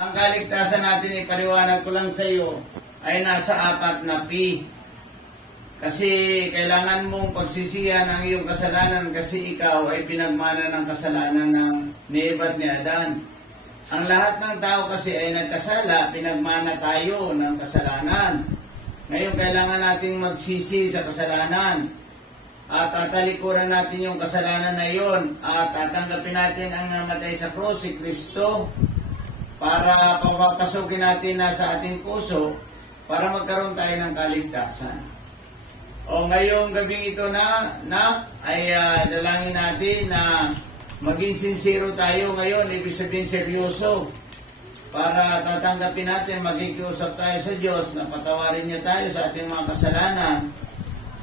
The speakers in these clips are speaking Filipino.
Ang kaligtasan natin, ipaliwanag ko lang sa iyo, ay nasa 4 na P. Kasi kailangan mong pagsisihan ang iyong kasalanan kasi ikaw ay pinagmana ng kasalanan ng ni Eva at ni Adan. Ang lahat ng tao kasi ay nagkasala, pinagmana tayo ng kasalanan. Ngayon kailangan nating magsisi sa kasalanan. At tatalikuran natin yung kasalanan na yon at tatanggapin natin ang namatay sa krus, si Kristo, para papapasukin natin na sa ating puso para magkaroon tayo ng kaligtasan. O ngayong gabing ito ay dalangin natin na maging sincero tayo ngayon, ibig sabihin seryoso, para tatanggapin natin, magkikiusap tayo sa Diyos na patawarin niya tayo sa ating mga kasalanan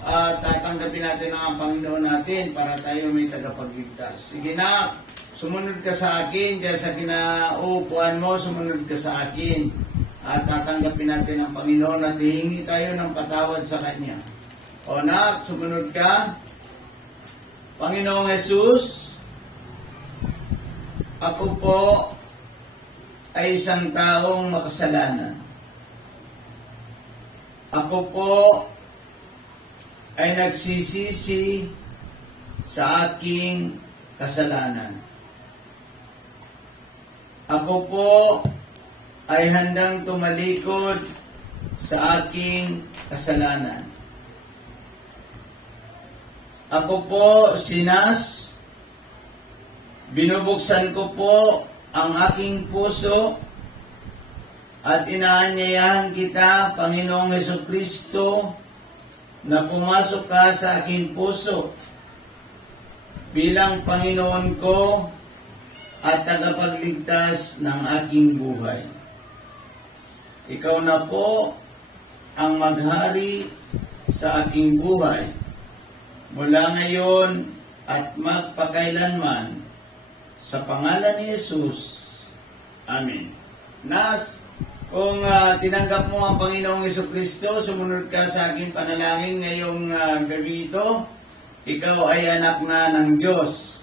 at tatanggapin natin ang Panginoon natin para tayo may tagapagligtas. Sige na, sumunod ka sa akin, dyan sa kinaupuan mo, sumunod ka sa akin at tatanggapin natin ang Panginoon at hihingi tayo ng patawad sa Kanya. O anak, sumunod ka. Panginoong Jesus, ako po ay isang taong makasalanan. Ako po ay nagsisisi sa aking kasalanan. Ako po ay handang tumalikod sa aking kasalanan. Ako po, Sinas, binubuksan ko po ang aking puso at inaanyayahan kita, Panginoong Jesucristo, na pumasok ka sa aking puso bilang Panginoon ko at tagapagligtas ng aking buhay. Ikaw na po ang maghari sa aking buhay mula ngayon at magpakailanman, sa pangalan ni Jesus. Amen. Nas, kung tinanggap mo ang Panginoong Jesucristo, sumunod ka sa aking panalangin ngayong gabi ito, ikaw ay anak na ng Diyos.